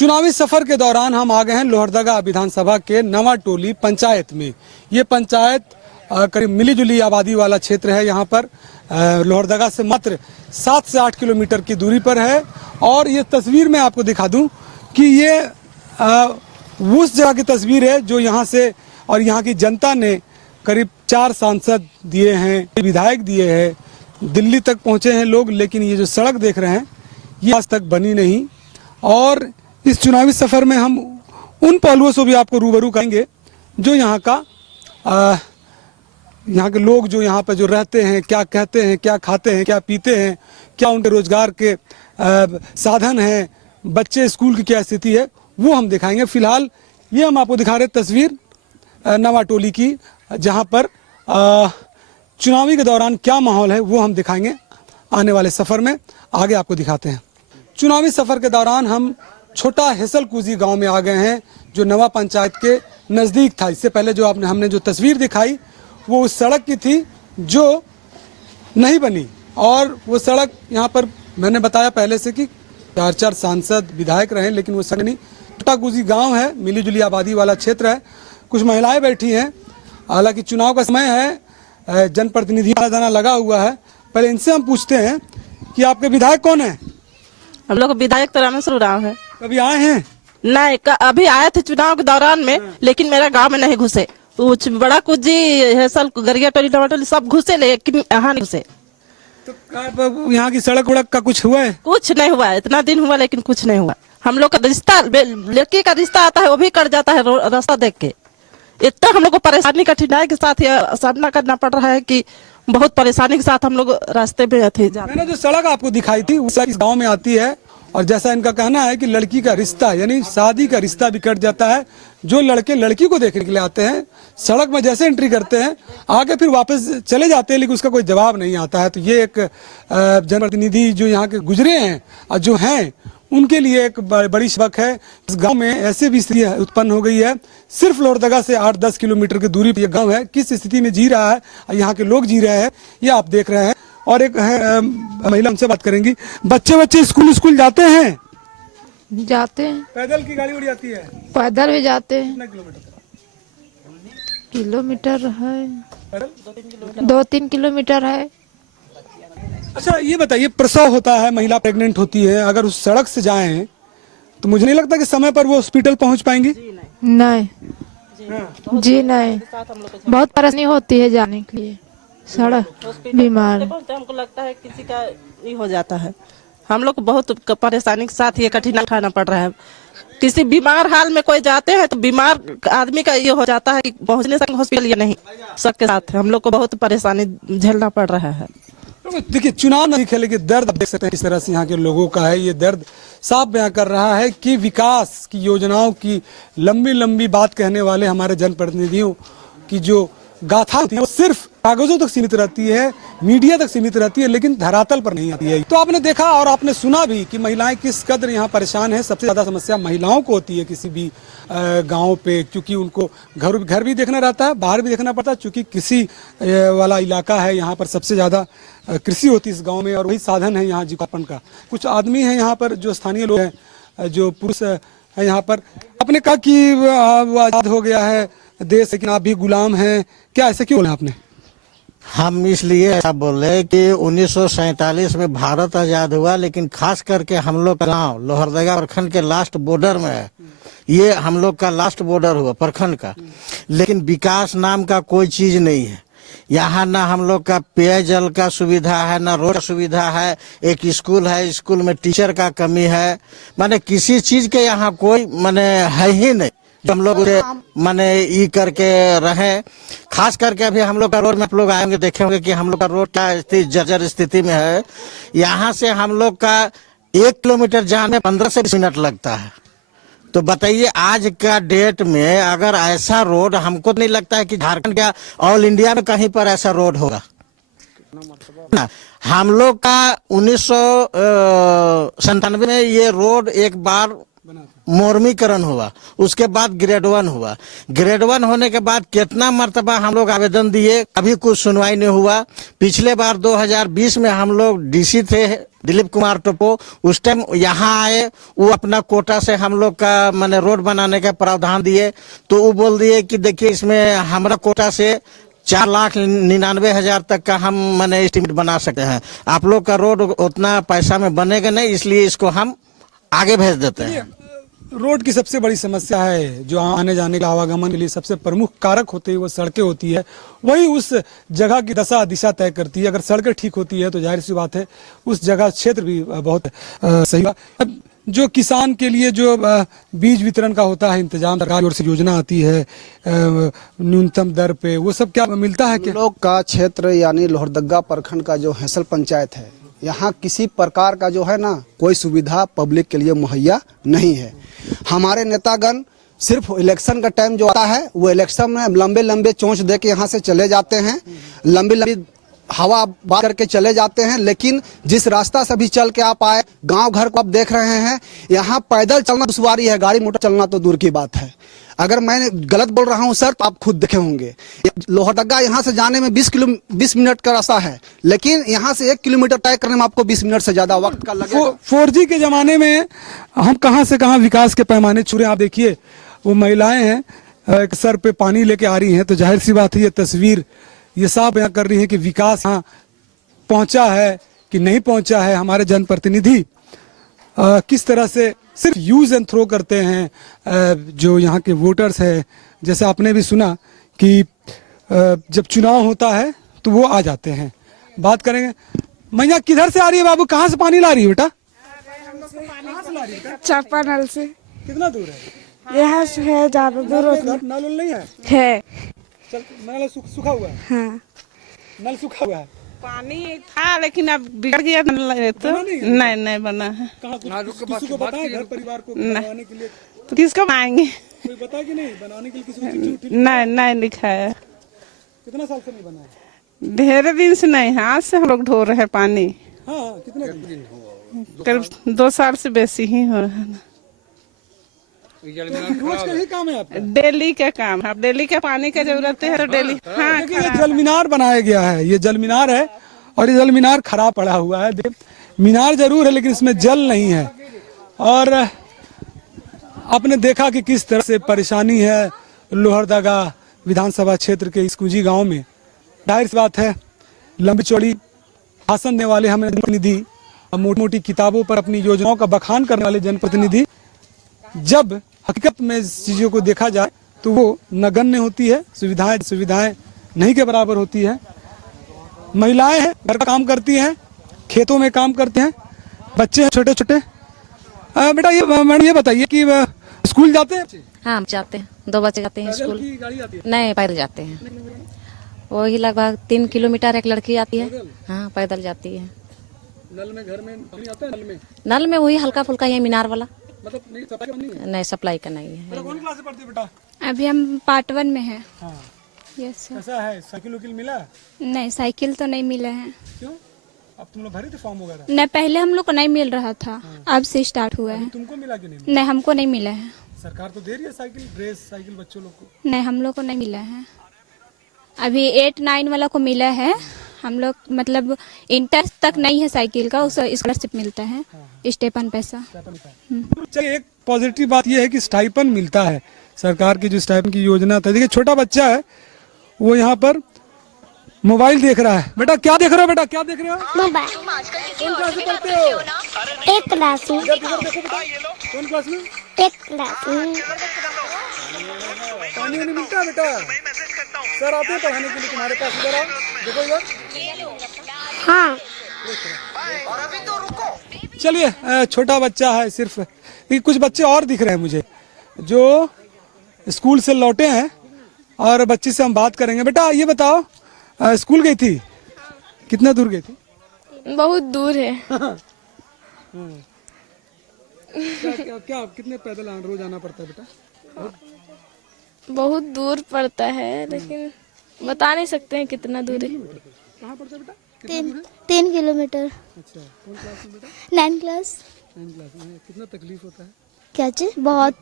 चुनावी सफर के दौरान हम आ गए हैं लोहरदगा विधानसभा के नवा टोली पंचायत में। ये पंचायत करीब मिली-जुली आबादी वाला क्षेत्र है। यहाँ पर लोहरदगा से मात्र 7 से 8 किलोमीटर की दूरी पर है। और ये तस्वीर मैं आपको दिखा दूं कि ये उस जगह की तस्वीर है जो यहाँ से और यहाँ की जनता ने करीब 4 सांसद दिए हैं, विधायक दिए हैं, दिल्ली तक पहुँचे हैं लोग। लेकिन ये जो सड़क देख रहे हैं ये आज तक बनी नहीं। और इस चुनावी सफ़र में हम उन पहलुओं से भी आपको रूबरू करेंगे जो यहाँ के लोग जो यहाँ पर जो रहते हैं, क्या कहते हैं, क्या खाते हैं, क्या पीते हैं, क्या उनके रोजगार के साधन हैं, बच्चे स्कूल की क्या स्थिति है, वो हम दिखाएंगे। फिलहाल ये हम आपको दिखा रहे तस्वीर नवा टोली की, जहाँ पर चुनावी के दौरान क्या माहौल है वो हम दिखाएंगे आने वाले सफ़र में। आगे आपको दिखाते हैं। चुनावी सफ़र के दौरान हम छोटा हेसलकुजी गांव में आ गए हैं जो नवा पंचायत के नज़दीक था। इससे पहले जो हमने जो तस्वीर दिखाई वो उस सड़क की थी जो नहीं बनी। और वो सड़क यहाँ पर मैंने बताया पहले से कि 4 सांसद विधायक रहे, लेकिन वो सड़क नहीं। छोटा गुजी गांव है, मिली जुली आबादी वाला क्षेत्र है। कुछ महिलाएं बैठी हैं। हालांकि चुनाव का समय है, जनप्रतिनिधि आना जाना लगा हुआ है। पहले इनसे हम पूछते हैं कि आपके विधायक कौन है? हम लोग विधायक तो रामेश्वर राव है। कभी आए हैं? नहीं, अभी आए थे चुनाव के दौरान में, लेकिन मेरा गांव में नहीं घुसे। कुछ बड़ा कुछ जी हेसल गरिया टोली टमाटोली सब घुसे, लेकिन यहाँ नहीं घुसे। तो यहाँ की सड़क उड़क का कुछ हुआ है? कुछ नहीं हुआ है, इतना दिन हुआ लेकिन कुछ नहीं हुआ। हम लोग का रिश्ता, लड़की का रिश्ता आता है वो भी कट जाता है रास्ता देख के। इतना हम लोग को परेशानी कठिनाई के साथ सामना करना पड़ रहा है कि बहुत परेशानी के साथ हम लोग रास्ते में थे। मैंने जो सड़क आपको दिखाई थी वो इस गाँव में आती है। और जैसा इनका कहना है कि लड़की का रिश्ता यानी शादी का रिश्ता भी कट जाता है। जो लड़के लड़की को देखने के लिए आते हैं सड़क में जैसे एंट्री करते हैं आगे फिर वापस चले जाते हैं, लेकिन उसका कोई जवाब नहीं आता है। तो ये एक जनप्रतिनिधि जो यहाँ के गुजरे हैं और जो हैं उनके लिए एक बड़ी सबक है। इस गांव में ऐसे भी स्थिति उत्पन्न हो गई है। सिर्फ लोहरदगा से 8-10 किलोमीटर की दूरी पर यह गांव है। किस स्थिति में जी रहा है और यहाँ के लोग जी रहे हैं ये आप देख रहे हैं। और एक है महिला, उनसे बात करेंगी। बच्चे स्कूल जाते हैं? जाते हैं। पैदल की गाड़ी उड़ जाती है? पैदल भी जाते हैं। कितना किलोमीटर है? 2-3 किलोमीटर है। अच्छा ये बताइए, प्रसव होता है, महिला प्रेग्नेंट होती है, अगर उस सड़क से जाएं तो मुझे नहीं लगता कि समय पर वो हॉस्पिटल पहुंच पाएंगी। नहीं जी नहीं, बहुत परेशानी होती है जाने के लिए। सड़क बीमार हमको लगता है किसी का ये हो जाता है। हम लोग को बहुत परेशानी के साथ ये कठिनाई उठाना पड़ रहा है। किसी बीमार हाल में कोई जाते हैं तो बीमार आदमी का ये हो जाता है कि पहुंचने सके हॉस्पिटल या नहीं। सबके साथ हम लोग को बहुत परेशानी झेलना पड़ रहा है। देखिए चुनाव नहीं खेले कि दर्द देख सकते हैं किस तरह से यहाँ के लोगों का है। ये दर्द साफ बयां कर रहा है कि विकास की योजनाओं की लंबी लंबी बात कहने वाले हमारे जनप्रतिनिधियों की जो गाथा होती है वो सिर्फ कागजों तक सीमित रहती है, मीडिया तक सीमित रहती है, लेकिन धरातल पर नहीं आती है। तो आपने देखा और आपने सुना भी कि महिलाएं किस कदर यहाँ परेशान है। सबसे ज्यादा समस्या महिलाओं को होती है किसी भी गांव पे, क्योंकि उनको घर भी देखना रहता है, बाहर भी देखना पड़ता है। चूंकि कृषि वाला इलाका है, यहाँ पर सबसे ज्यादा कृषि होती है इस गाँव में और वही साधन है यहाँ जीविकापन का। कुछ आदमी है यहाँ पर जो स्थानीय लोग हैं, जो पुरुष है यहाँ पर। आपने कहा कि वो आजाद हो गया है देश, लेकिन आप भी गुलाम हैं, क्या ऐसे क्यों बोले आपने? हम इसलिए ऐसा बोले कि 1947 में भारत आजाद हुआ, लेकिन खास करके हम लोग का गाँव लोहरदगा प्रखंड के लास्ट बॉर्डर में है। ये हम लोग का लास्ट बॉर्डर हुआ प्रखंड का, लेकिन विकास नाम का कोई चीज नहीं है यहाँ। ना हम लोग का पेयजल का सुविधा है, ना रोड सुविधा है। एक स्कूल है, स्कूल में टीचर का कमी है। माने किसी चीज के यहाँ कोई माने है ही नहीं। हम लोग माने ई करके रहे। खास करके अभी हम लोग का रोड में आप लोग आएंगे देखे होंगे कि हम लोग का रोड क्या स्थिति जर्जर स्थिति में है। यहाँ से हम लोग का 1 किलोमीटर जाने 15 से 20 मिनट लगता है। तो बताइए आज का डेट में अगर ऐसा रोड, हमको नहीं लगता है कि झारखंड क्या ऑल इंडिया में कहीं पर ऐसा रोड होगा ना। हम लोग का 1997 में ये रोड एक बार मोर्मीकरण हुआ, उसके बाद ग्रेड 1 हुआ। ग्रेड 1 होने के बाद कितना मर्तबा हम लोग आवेदन दिए, कभी कुछ सुनवाई नहीं हुआ। पिछले बार 2020 में हम लोग डीसी थे दिलीप कुमार टोपो उस टाइम यहाँ आए, वो अपना कोटा से हम लोग का माने रोड बनाने का प्रावधान दिए, तो वो बोल दिए कि देखिए इसमें हमारा कोटा से 4,99,000 तक का हम माने एस्टिमेट बना सकते हैं, आप लोग का रोड उतना पैसा में बनेगा नहीं, इसलिए इसको हम आगे भेज देते हैं। रोड की सबसे बड़ी समस्या है, जो आने जाने के आवागमन के लिए सबसे प्रमुख कारक होते हैं वो सड़कें होती है, वही उस जगह की दशा दिशा तय करती है। अगर सड़कें ठीक होती है तो जाहिर सी बात है उस जगह क्षेत्र भी बहुत सही। अब जो किसान के लिए जो बीज वितरण का होता है इंतजाम, सरकार की ओर से योजना आती है न्यूनतम दर पे, वो सब क्या मिलता है क्या? लोग का क्षेत्र यानी लोहरदगा प्रखंड का जो हैसल पंचायत है, यहाँ किसी प्रकार का जो है ना कोई सुविधा पब्लिक के लिए मुहैया नहीं है। हमारे नेतागण सिर्फ इलेक्शन का टाइम जो आता है वो इलेक्शन में लंबे लंबे चोंच दे के यहाँ से चले जाते हैं, लंबी लंबी हवा बात करके चले जाते हैं, लेकिन जिस रास्ता से भी चल के आप आए, गांव घर को आप देख रहे हैं, यहाँ पैदल चलना दुश्वारी है, गाड़ी मोटर चलना तो दूर की बात है। अगर मैं गलत बोल रहा हूं सर तो आप खुद देखे होंगे। लोहरदगा यहाँ से जाने में 20 मिनट का रास्ता है, लेकिन यहाँ से 1 किलोमीटर तय करने में आपको 20 मिनट से ज्यादा वक्त का लगेगा। 4G के जमाने में हम कहां से कहां विकास के पैमाने छू रहे हैं। आप देखिए वो महिलाएं हैं, एक सर पे पानी लेके आ रही हैं, तो जाहिर सी बात है ये तस्वीर ये साफ बयां कर रही है कि विकास यहाँ पहुंचा है कि नहीं पहुंचा है। हमारे जनप्रतिनिधि किस तरह से सिर्फ यूज एंड थ्रो करते हैं जो यहाँ के वोटर्स है। जैसे आपने भी सुना कि जब चुनाव होता है तो वो आ जाते हैं। बात करेंगे, मैया किधर से आ रही है बाबू, कहाँ से पानी ला रही है बेटा? चापा नल से। कितना दूर है? यहाँ से है ज्यादा दूर नल नहीं है? है। चल, नल सूखा हुआ है? हाँ। नल सूखा हुआ है, पानी था लेकिन अब बिगड़ गया तो नहीं बना है। किसी को बताया घर परिवार को बनवाने के लिए? तो किसको बनाएंगे? कोई बता कि नहीं बनाने के लिए किसी को चिट्ठी नहीं लिखा है। कितना साल से नहीं बना है? ढेर दिन से नहीं है, आज से हम लोग ढो रहे हैं पानी। हाँ, कितने दिन? करीब 2 साल से बेसी ही हो रहा है। रोज का ही काम है आपका? डेली का काम है, डेली का पानी का जरूरत है तो डेली। हाँ, देखिए ये जल मीनार बनाया गया है, ये जल मीनार है और ये जल मीनार खराब पड़ा हुआ है। मीनार जरूर है लेकिन इसमें जल नहीं है। और आपने देखा कि किस तरह से परेशानी है लोहरदगा विधानसभा क्षेत्र के इस कुंजी गांव में। जाहिर सी बात है लंबी चौड़ी भाषण देने वाले हमें जनप्रतिनिधि, मोटी मोटी किताबों पर अपनी योजनाओं का बखान करने वाले जनप्रतिनिधि, जब हकीकत में चीजों को देखा जाए तो वो नगण्य होती है। सुविधाएं नहीं के बराबर होती है। महिलाएं हैं, घर का काम करती हैं, खेतों में काम करते हैं, बच्चे हैं छोटे छोटे। बेटा ये मैडम ये बताइए कि स्कूल जाते हैं? हाँ जाते हैं, 2 बच्चे जाते हैं स्कूल। गाड़ी आती है? नहीं पैदल जाते हैं, वही लगभग 3 किलोमीटर एक लड़की आती है। हाँ पैदल जाती है। नल में घर में पानी आता है? नल में वही हल्का फुल्का है, मीनार वाला, मतलब नहीं सप्लाई नहीं है? नहीं सप्लाई का नहीं है। कौन क्लास से पढ़ती है बेटा? अभी हम पार्ट 1 में हैं। हाँ, यस सर। कैसा है, साइकिल उकिल मिला? नहीं साइकिल तो नहीं मिला है। क्यों? अब तुम लोग भरे थे फॉर्म वगैरह? नहीं पहले हम लोग को नहीं मिल रहा था, अब से स्टार्ट हुआ है। तुमको मिला कि नहीं? नहीं हमको नहीं मिला है। सरकार तो दे रही है साइकिल, ड्रेस साइकिल बच्चों लोग को। नहीं हम लोग को नहीं मिला है। अभी 8-9 वाला को मिला है। हम लोग मतलब इंटर तक नहीं है साइकिल का, उस स्कॉलरशिप मिलता है, स्टेपन पैसा। चलिए एक पॉजिटिव बात यह है कि स्टाइपन मिलता है। सरकार की जो स्टाइपन की योजना था, देखिए छोटा बच्चा है वो यहाँ पर मोबाइल देख रहा है। बेटा क्या देख रहे हो? बेटा क्या देख रहे हो? मोबाइल। कौन क्लास में पढ़ते हो? 1 क्लास में। कौन क्लास में? 1 क्लास में। पानी नहीं मिलता बेटा? सर आते हैं पढ़ाने के लिए तुम्हारे पास, इधर आओ, देखो इधर। हाँ। चलिए छोटा बच्चा है सिर्फ, कुछ बच्चे और दिख रहे हैं मुझे जो स्कूल से लौटे हैं और बच्ची से हम बात करेंगे। बेटा ये बताओ स्कूल गई थी? कितना दूर गई थी? बहुत दूर है। क्या कितने पैदल रोज आना पड़ता है बेटा? बहुत दूर पड़ता है लेकिन बता नहीं सकते हैं कितना दूर है। कहाँ पड़ता है बेटा? 3 किलोमीटर। अच्छा, कौन क्लास में बेटा? 9 क्लास। 9 क्लास में। कितना तकलीफ होता है? क्या चीज? बहुत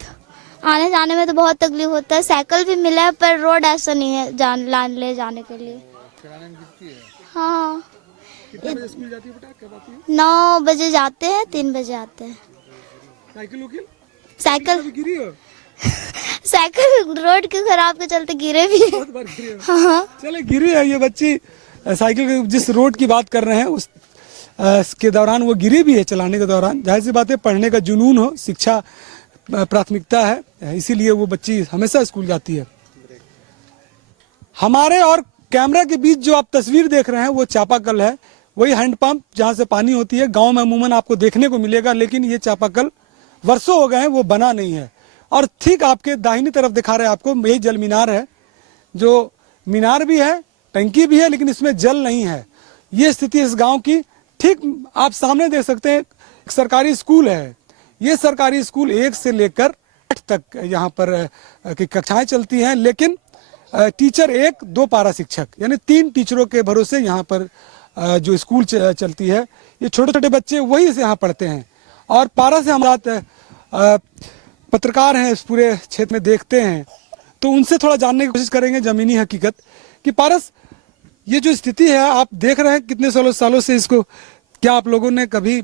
आने जाने में तो बहुत तकलीफ होता है। साइकिल भी मिला है पर रोड ऐसा नहीं है ले जाने के लिए। हाँ कितने बजे स्कूल जाती है बेटा, कब आती है? 9 बजे जाते हैं, 3 बजे आते हैं। साइकिल उकिल साइकिल कभी गिरी हो? साइकिल रोड के खराब के चलते गिरे भी हैं। बहुत बार गिरी हो? चले गिरी है ये बच्ची, साइकिल जिस रोड की बात कर रहे हैं उस के दौरान वो गिरी भी है चलाने के दौरान। जाहिर सी बात है, पढ़ने का जुनून हो, शिक्षा प्राथमिकता है, इसीलिए वो बच्ची हमेशा स्कूल जाती है। हमारे और कैमरा के बीच जो आप तस्वीर देख रहे हैं वो चापाकल है, वही हैंडपंप जहां से पानी होती है। गांव में अमूमन आपको देखने को मिलेगा, लेकिन ये चापाकल वर्षों हो गए हैं, वो बना नहीं है। और ठीक आपके दाहिनी तरफ दिखा रहे हैं आपको, यही जल मीनार है, जो मीनार भी है, टंकी भी है, लेकिन इसमें जल नहीं है। ये स्थिति इस गांव की। ठीक आप सामने देख सकते हैं, एक सरकारी स्कूल है। ये सरकारी स्कूल 1 से लेकर 8 तक यहाँ पर की कक्षाएं चलती हैं, लेकिन टीचर 1, 2 पारा शिक्षक, यानी 3 टीचरों के भरोसे यहाँ पर जो स्कूल चलती है। ये छोटे छोटे बच्चे वही से यहाँ पढ़ते हैं। और पारा से हमारे पत्रकार हैं, इस पूरे क्षेत्र में देखते हैं, तो उनसे थोड़ा जानने की कोशिश करेंगे जमीनी हकीकत कि पारस, ये जो स्थिति है आप देख रहे हैं कितने सालों से इसको, क्या आप लोगों ने कभी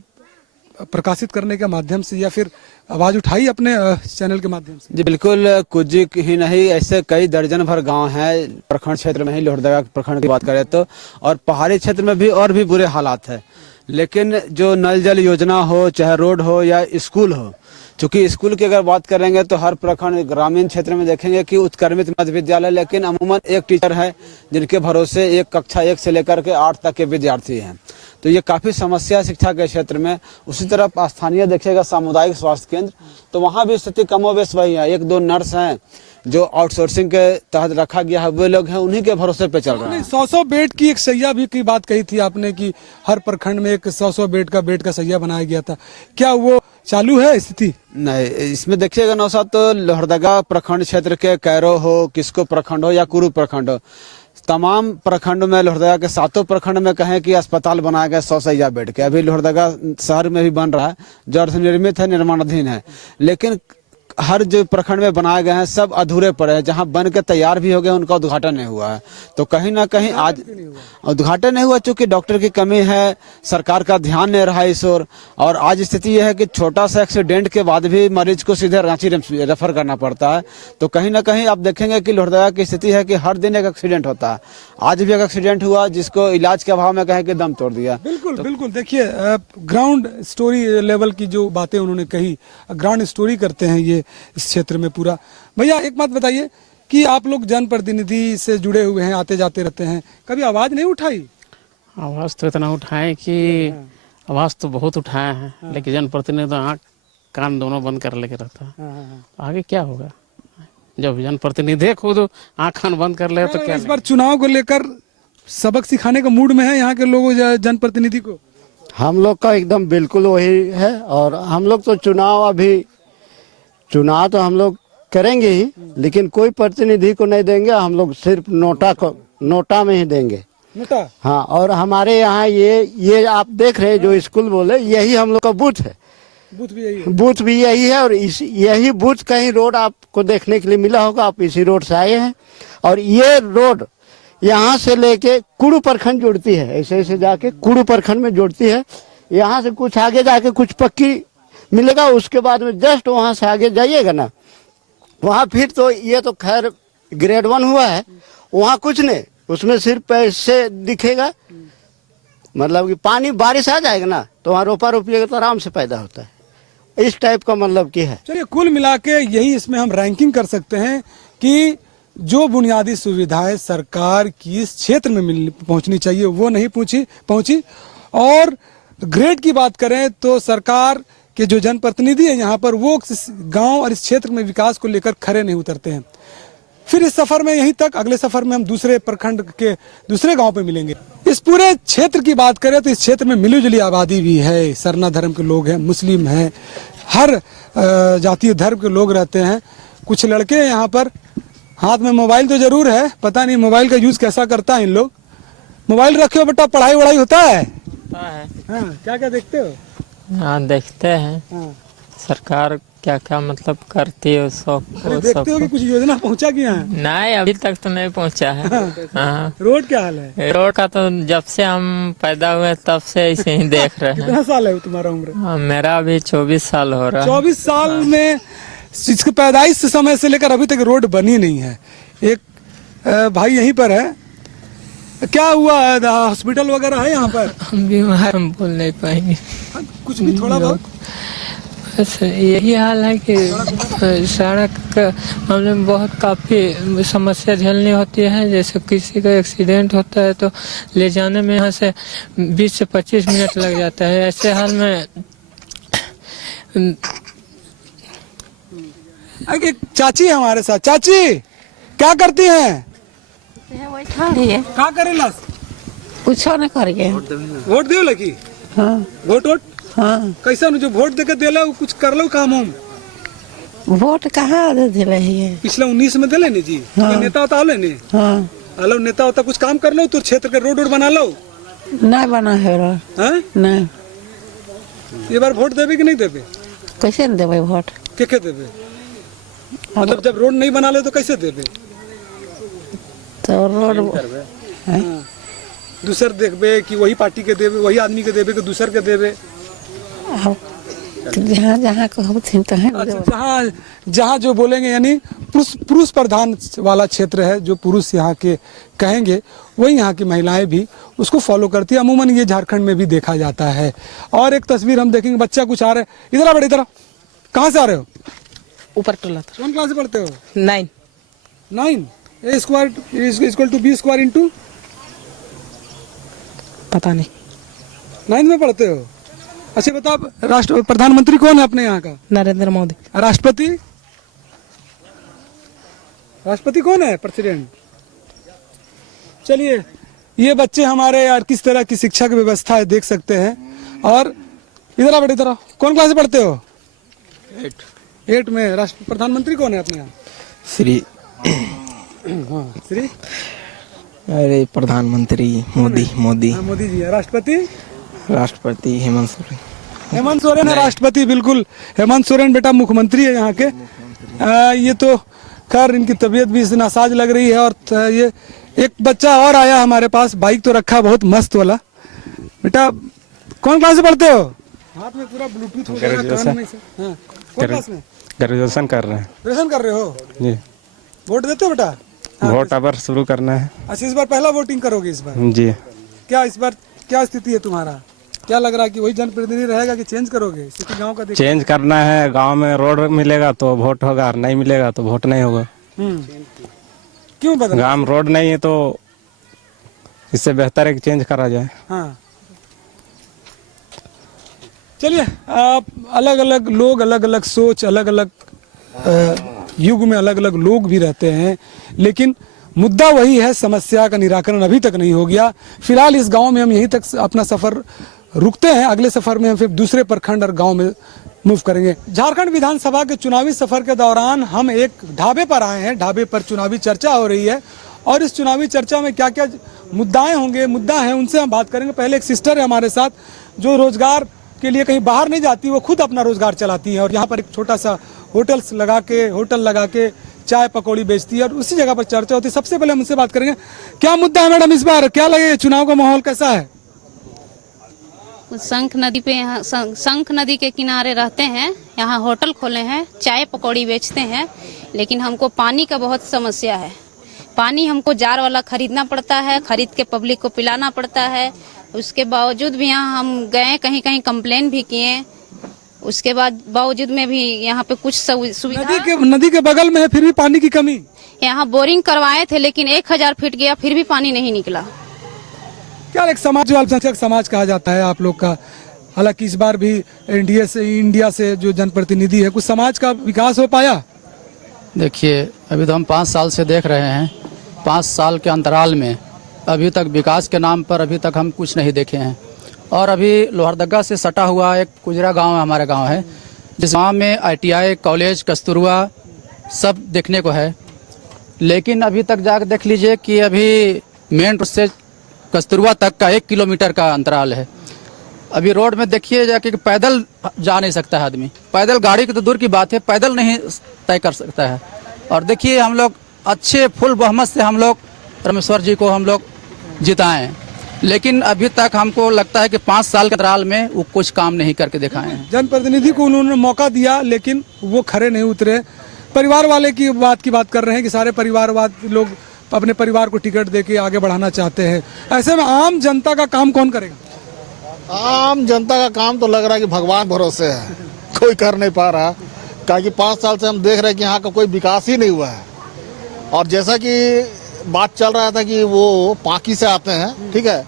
प्रकाशित करने के माध्यम से या फिर आवाज उठाई अपने चैनल के माध्यम से? जी बिल्कुल, कुछ ही नहीं, ऐसे कई दर्जन भर गांव हैं प्रखंड क्षेत्र में ही, लोहरदगा प्रखंड की बात करें तो, और पहाड़ी क्षेत्र में भी और भी बुरे हालात है। लेकिन जो नल जल योजना हो, चाहे रोड हो या स्कूल हो, चूंकि स्कूल की अगर बात करेंगे तो हर प्रखंड ग्रामीण क्षेत्र में देखेंगे कि उत्क्रमित मध्य विद्यालय, लेकिन अमूमन एक टीचर है जिनके भरोसे एक कक्षा 1 से लेकर के 8 तक के विद्यार्थी हैं। तो ये काफ़ी समस्या है शिक्षा के क्षेत्र में। उसी तरह स्थानीय देखिएगा सामुदायिक स्वास्थ्य केंद्र, तो वहाँ भी स्थिति कमोबेश वही है। 1-2 नर्स हैं जो आउटसोर्सिंग के तहत रखा गया है, वे लोग हैं, उन्हीं के भरोसे पे चल रहे हैं। 100 बेड की एक सैया भी की बात कही थी आपने कि हर प्रखंड में एक 100 बेड का सैया बनाया गया था, क्या वो चालू है स्थिति? नहीं, इसमें देखिएगा नौशाद, तो लोहरदगा प्रखंड क्षेत्र के कैरो हो, किसको प्रखंड हो या कुरु प्रखंड हो, तमाम प्रखंड में, लोहरदगा के 7 प्रखंड में कहें कि अस्पताल बनाया गया 100 सैया बेड के। अभी लोहरदगा शहर में भी बन रहा है, जो अर्धनिर्मित है, निर्माणाधीन है, लेकिन हर जो प्रखंड में बनाए गए हैं सब अधूरे पड़े हैं। जहां बन के तैयार भी हो गए उनका उद्घाटन नहीं हुआ है। तो कहीं ना कहीं आज उद्घाटन नहीं हुआ, चूंकि डॉक्टर की कमी है, सरकार का ध्यान नहीं रहा इस ओर। और आज स्थिति यह है कि छोटा सा एक्सीडेंट के बाद भी मरीज को सीधे रांची रेफर करना पड़ता है। तो कहीं ना कहीं आप देखेंगे कि लोहरदगा की स्थिति है कि हर दिन एक एक्सीडेंट होता है। आज भी एक एक्सीडेंट हुआ जिसको इलाज के अभाव में कहें कि दम तोड़ दिया। बिल्कुल बिल्कुल, देखिए ग्राउंड स्टोरी लेवल की जो बातें उन्होंने कही, ग्राउंड स्टोरी करते हैं ये इस क्षेत्र में पूरा। भैया एक बात बताइए कि आप लोग जनप्रतिनिधि से जुड़े हुए हैं, आते जाते रहते हैं, कभी आवाज नहीं उठाई? आवाज तो इतना उठाए कि आवाज तो बहुत उठाए हैं, लेकिन जनप्रतिनिधि तो आँख कान दोनों बंद कर लेके रहता है। आगे क्या होगा जब जनप्रतिनिधि खुद आँख कान बंद कर ले तो क्या? इस बार चुनाव को लेकर सबक सिखाने का मूड में है यहाँ के लोग जनप्रतिनिधि को? हम लोग का एकदम बिल्कुल वही है। और हम लोग तो चुनाव तो हम लोग करेंगे ही, लेकिन कोई प्रतिनिधि को नहीं देंगे। हम लोग सिर्फ नोटा में ही देंगे। नोटा? हाँ। और हमारे यहाँ ये आप देख रहे हैं जो स्कूल बोले, यही हम लोग का बूथ है। बूथ भी यही है। और यही बूथ कहीं रोड आपको देखने के लिए मिला होगा, आप इसी रोड से आए हैं। और ये रोड यहाँ से लेके कुड़ू प्रखंड जुड़ती है, ऐसे ऐसे जाके कुड़ू प्रखंड में जुड़ती है। यहाँ से कुछ आगे जाके कुछ पक्की मिलेगा, उसके बाद में जस्ट वहाँ से आगे जाइएगा ना, वहाँ फिर तो ये तो खैर ग्रेड 1 हुआ है, वहाँ कुछ नहीं, उसमें सिर्फ पैसे दिखेगा। मतलब कि पानी बारिश आ जाएगा ना तो वहाँ रोपा रोपिएगा तो आराम से पैदा होता है। इस टाइप का मतलब की है। चलिए, कुल मिला के यही इसमें हम रैंकिंग कर सकते हैं कि जो बुनियादी सुविधाएं सरकार की इस क्षेत्र में पहुंचनी चाहिए वो नहीं पहुंची। और ग्रेड की बात करें तो सरकार के जो जनप्रतिनिधि है यहाँ पर, वो गांव और इस क्षेत्र में विकास को लेकर खरे नहीं उतरते हैं। फिर इस सफर में यहीं तक, अगले सफर में हम दूसरे प्रखंड के दूसरे गांव पे मिलेंगे। इस पूरे क्षेत्र की बात करें तो इस क्षेत्र में मिलीजुली आबादी भी है, सरना धर्म के लोग हैं, मुस्लिम हैं, हर जातीय धर्म के लोग रहते हैं। कुछ लड़के यहाँ पर, हाथ में मोबाइल तो जरूर है, पता नहीं मोबाइल का यूज कैसा करता है इन लोग। मोबाइल रखे हो बेटा, पढ़ाई वढ़ाई होता है? हाँ, क्या क्या देखते हो? हाँ देखते हैं। सरकार क्या क्या मतलब करती है सब अरे देखते हो कि कुछ योजना पहुंचा कि यहाँ? नहीं अभी तक तो नहीं पहुंचा है। हाँ। रोड क्या हाल है? रोड का तो जब से हम पैदा हुए तब से ऐसे ही देख रहे हैं। कितना साल है तुम्हारा उम्र? मेरा अभी 24 साल हो रहा है। 24 साल में इसके पैदाइश से समय से लेकर अभी तक रोड बनी नहीं है। एक भाई यहीं पर है, क्या हुआ है? हॉस्पिटल वगैरह है यहाँ पर? हम बीमार, हम बोल नहीं पाएंगे कुछ भी थोड़ा बहुत? बस यही हाल है कि सड़क का मामले में बहुत काफ़ी समस्या झेलनी होती है। जैसे किसी का एक्सीडेंट होता है तो ले जाने में यहाँ से 20 से 25 मिनट लग जाता है। ऐसे हाल में एक चाची है हमारे साथ। चाची क्या करती हैं? क्या करेला? कुछ नहीं करिए। वोट दे लगी? हाँ। वोट हाँ। कैसा जो वोट देके देला कुछ कर लो काम हम? वोट कहाँ दे दिले है? पिछले 19 में दिले ने जी। हाँ। नेता होता हो ने? हाँ। हेलो नेता होता कुछ काम कर लो तो क्षेत्र के रोड बना लो। नहीं बना है रो। हाँ? नहीं। ये बार वोट देवे कि नहीं देवे? कैसे न देवे वोट? के देवे? मतलब जब रोड नहीं बना ले तो कैसे देवे? तो रोड दूसर देखबे कि वही पार्टी के देवे, वही आदमी के देवे कि दूसर के देवे? जहाँ जहाँ को हम तो है। अच्छा, जहाँ जहाँ जो बोलेंगे यानी पुरुष प्रधान वाला क्षेत्र है, जो पुरुष यहाँ के कहेंगे वही यहाँ की महिलाएं भी उसको फॉलो करती है। अमूमन ये झारखंड में भी देखा जाता है। और एक तस्वीर हम देखेंगे, बच्चा कुछ आ रहा है। इधर आ बेटा, इधर। कहाँ से आ रहे हो? ऊपर टोला। कौन क्लास से पढ़ते हो? 9। 9? A square is equal to B square into? पता नहीं। 9 में पढ़ते हो? अच्छा बताओ, राष्ट्र प्रधानमंत्री कौन है अपने यहाँ का? नरेंद्र मोदी। राष्ट्रपति? राष्ट्रपति कौन है? प्रेसिडेंट। चलिए, ये बच्चे हमारे यार किस तरह की शिक्षा की व्यवस्था है देख सकते हैं। और इधर आ बेटे, इधर। कौन क्लास से पढ़ते हो? 8 में। राष्ट्र प्रधानमंत्री कौन है अपने यहाँ? श्री हाँ, श्री अरे प्रधानमंत्री मोदी। मोदी मोदी जी है। राष्ट्रपति? राष्ट्रपति हेमंत सोरेन। हेमंत सोरेन है राष्ट्रपति। बिल्कुल, हेमंत सोरेन बेटा मुख्यमंत्री है यहाँ के। ये तो खैर इनकी तबीयत भी नासाज लग रही है। और ये एक बच्चा और आया हमारे पास, बाइक तो रखा बहुत मस्त वाला। बेटा कौन क्लास से पढ़ते हो? हाथ में पूरा ब्लूटूथ हो गया कान में से। हाँ, कौन क्लास में? ग्रेजुएशन कर रहे हैं। ग्रेजुएशन कर रहे हो जी? वोट देते हो बेटा? वोट अब शुरू करना है। अच्छा, इस बार पहला वोटिंग करोगे इस बार? जी। क्या इस बार क्या स्थिति है तुम्हारा? क्या लग रहा है कि वही जनप्रतिनिधि रहेगा कि चेंज करोगे? स्थिति गांव का चेंज करना है। गांव में रोड मिलेगा तो वोट होगा, नहीं मिलेगा तो वोट नहीं होगा। क्यों बदल? गांव में रोड नहीं है तो इससे बेहतर है कि चेंज करा जाए। हाँ, चलिए, आप अलग अलग लोग, अलग अलग सोच, अलग अलग युग में अलग अलग लोग भी रहते हैं, लेकिन मुद्दा वही है। समस्या का निराकरण अभी तक नहीं हो गया। फिलहाल इस गांव में हम यहीं तक अपना सफर रुकते हैं। अगले सफर में हम फिर दूसरे प्रखंड और गांव में मूव करेंगे। झारखंड विधानसभा के चुनावी सफर के दौरान हम एक ढाबे पर आए हैं। ढाबे पर चुनावी चर्चा हो रही है और इस चुनावी चर्चा में क्या क्या मुद्दाएं होंगे, मुद्दा है, उनसे हम बात करेंगे। पहले एक सिस्टर है हमारे साथ जो रोजगार के लिए कहीं बाहर नहीं जाती, वो खुद अपना रोजगार चलाती है और यहाँ पर एक छोटा सा होटल लगा के चाय पकौड़ी बेचती है और उसी जगह पर चर्चा होती है। सबसे पहले हम उनसे बात करेंगे, क्या मुद्दा है मैडम इस बार? क्या लगे चुनाव का माहौल कैसा है? शंख नदी पे, यहाँ शंख नदी के किनारे रहते हैं, यहाँ होटल खोले हैं, चाय पकौड़ी बेचते हैं, लेकिन हमको पानी का बहुत समस्या है। पानी हमको जार वाला खरीदना पड़ता है, खरीद के पब्लिक को पिलाना पड़ता है। उसके बावजूद भी यहाँ हम गए, कहीं कहीं कंप्लेन भी किए, उसके बाद बावजूद में भी यहाँ पे कुछ सुविधा। नदी के बगल में है फिर भी पानी की कमी। यहाँ बोरिंग करवाए थे लेकिन 1000 फीट गया फिर भी पानी नहीं निकला। क्या एक समाज जो अल्पसंख्यक समाज कहा जाता है आप लोग का, हालांकि इस बार भी इंडिया से जो जनप्रतिनिधि है, कुछ समाज का विकास हो पाया? देखिए, अभी तो हम 5 साल से देख रहे हैं। 5 साल के अंतराल में अभी तक विकास के नाम पर अभी तक हम कुछ नहीं देखे हैं। और अभी लोहरदगा से सटा हुआ एक कुजरा गांव हमारा गांव है, जिस गांव में ITI कॉलेज, कस्तूरबा सब देखने को है, लेकिन अभी तक जाकर देख लीजिए कि अभी मेन रोड से कस्तूरबा तक का 1 किलोमीटर का अंतराल है अभी रोड में देखिए जाके कि पैदल जा नहीं सकता है आदमी, पैदल गाड़ी की तो दूर की बात है, पैदल नहीं तय कर सकता है। और देखिए हम लोग अच्छे फुल बहुमत से हम लोग रामेश्वर जी को हम लोग जिताएं, लेकिन अभी तक हमको लगता है कि 5 साल के अंतराल में वो कुछ काम नहीं करके दिखाए हैं। जनप्रतिनिधि को उन्होंने मौका दिया लेकिन वो खरे नहीं उतरे। परिवार वाले की बात कर रहे हैं कि सारे परिवारवाद लोग अपने परिवार को टिकट देके आगे बढ़ाना चाहते हैं। ऐसे में आम जनता का काम कौन करेगा? आम जनता का काम तो लग रहा है कि भगवान भरोसे है, कोई कर नहीं पा रहा। क्योंकि 5 साल से हम देख रहे हैं कि यहाँ का कोई विकास ही नहीं हुआ है। और जैसा कि बात चल रहा था कि वो पाकी से आते हैं, ठीक है,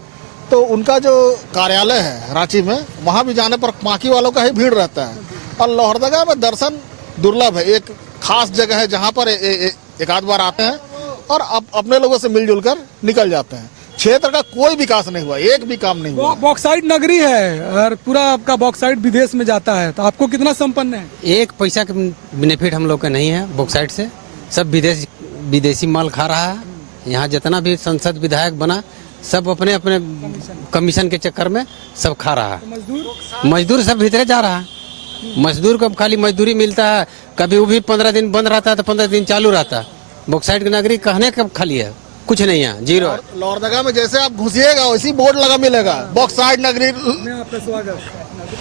तो उनका जो कार्यालय है रांची में, वहाँ भी जाने पर पाकी वालों का ही भीड़ रहता है। और लोहरदगा में दर्शन दुर्लभ है, एक खास जगह है जहाँ पर एक आध बार आते हैं और अपने लोगों से मिलजुल कर निकल जाते हैं। क्षेत्र का कोई विकास नहीं हुआ, एक भी काम नहीं हुआ। बॉक्साइट नगरी है और पूरा आपका बॉक्साइट विदेश में जाता है, तो आपको कितना संपन्न है? एक पैसा का बेनिफिट हम लोग का नहीं है बॉक्साइट से, सब विदेशी माल खा रहा है। यहाँ जितना भी संसद विधायक बना सब अपने अपने कमीशन के चक्कर में सब खा रहा है। मजदूर सब भीतरे जा रहा है। मजदूर को खाली मजदूरी मिलता है, कभी वो भी 15 दिन बंद रहता है तो 15 दिन चालू रहता है। बॉक्साइट की नगरी कहने कब खाली है, कुछ नहीं है, जीरो। लोहरदगा में जैसे आप घुसिएगा वैसी बोर्ड लगा मिलेगा, बॉक्साइट नगरी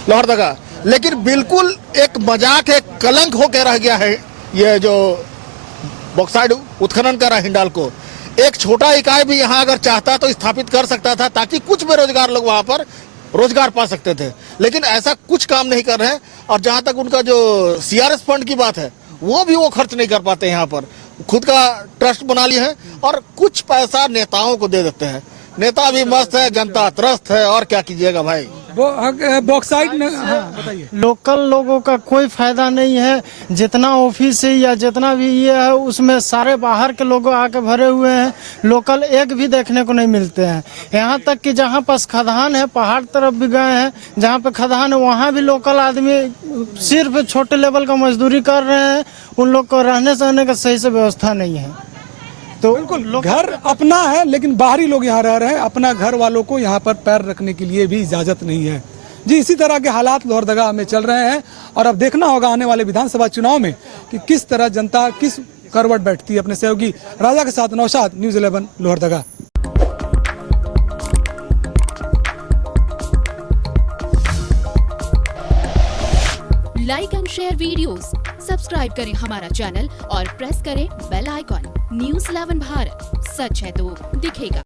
लोहरदगा, लेकिन बिल्कुल एक मजाक, एक कलंक होकर रह गया है ये जो बॉक्साइट उत्खनन कर रहा है हिंडाल्को। एक छोटा इकाई भी यहाँ अगर चाहता तो स्थापित कर सकता था ताकि कुछ बेरोजगार लोग वहाँ पर रोजगार पा सकते थे, लेकिन ऐसा कुछ काम नहीं कर रहे हैं। और जहाँ तक उनका जो CRS फंड की बात है वो भी वो खर्च नहीं कर पाते, यहाँ पर खुद का ट्रस्ट बना लिए हैं और कुछ पैसा नेताओं को दे देते हैं। नेता भी मस्त है, जनता त्रस्त है, और क्या कीजिएगा भाई। बॉक्साइट बताइए। लोकल लोगों का कोई फायदा नहीं है। जितना ऑफिस है या जितना भी ये है उसमें सारे बाहर के लोग आके भरे हुए हैं, लोकल एक भी देखने को नहीं मिलते हैं। यहाँ तक कि जहाँ पास खदान है, पहाड़ तरफ भी गए हैं, जहाँ पे खदान है वहाँ भी लोकल आदमी सिर्फ छोटे लेवल का मजदूरी कर रहे हैं। उन लोग को रहने सहने का सही से व्यवस्था नहीं है। तो बिल्कुल घर अपना है लेकिन बाहरी लोग यहाँ रह रहे हैं, अपना घर वालों को यहाँ पर पैर रखने के लिए भी इजाजत नहीं है। जी, इसी तरह के हालात लोहरदगा में चल रहे हैं और अब देखना होगा आने वाले विधानसभा चुनाव में कि किस तरह जनता किस करवट बैठती है। अपने सहयोगी राजा के साथ Naushad, news 11 Lohardaga. Like and share videos, subscribe करें हमारा चैनल और प्रेस करें बेल आइकॉन। न्यूज़ 11 भारत, सच है तो दिखेगा।